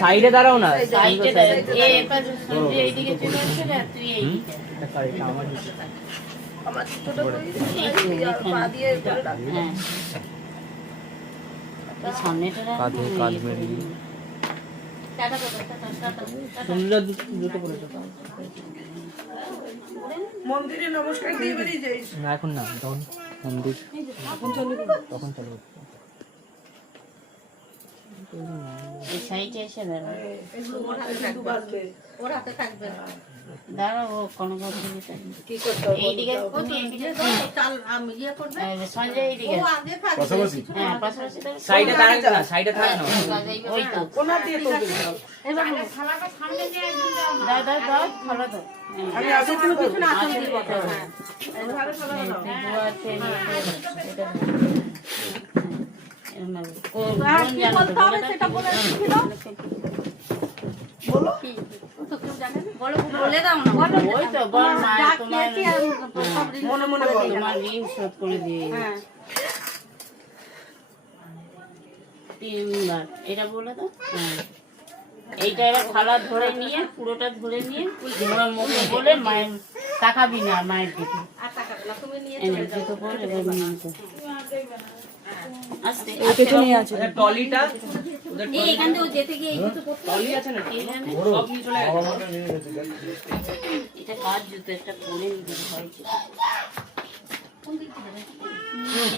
সাইডে দাঁড়াও না, মন্দিরে নমস্কার দিয়ে বেরিয়ে যাইস না এখন না, তখন মন্দির তখন চলো। এই সাইডে এসে দাঁড়াও, ওর হাতে থাকবে দাঁড়াও কোনো কথা এইদিকে সঞ্জয় এইদিকে পাশাপাশি হ্যাঁ পাশাপাশি সাইডে দাঁড়াই না, সাইডে থাক না, ওই তো ওনার দিয়ে তুলবে এবার থালাটা সামনে নিয়ে দাও দাও দাও থালা দাও আমি আগে তুমি পিছনে আসন আসলে দিব হ্যাঁ ভালো ভালো বলে দাও না, ওই তো বল মা তোমার মনে মনে বল তোমার ঋণ শোধ করে দিয়ে তিনবার এটা বলে দাও। হ্যাঁ এইটা এবার থালা ধরে নিয়ে পুরোটা ধরে নিয়ে তোমার মুখে বলে মায়ের তাকাবি না, মায়ের দিকে জুতো পরে এবার নিতে আস্তে আস্তে টলিটা এই এখান থেকে যেতে গিয়ে এই জুতো পরতে টলি আছে না, এইখানে সব নিয়ে চলে এটা কার জুতো একটা পরে নিতে হয়েছে।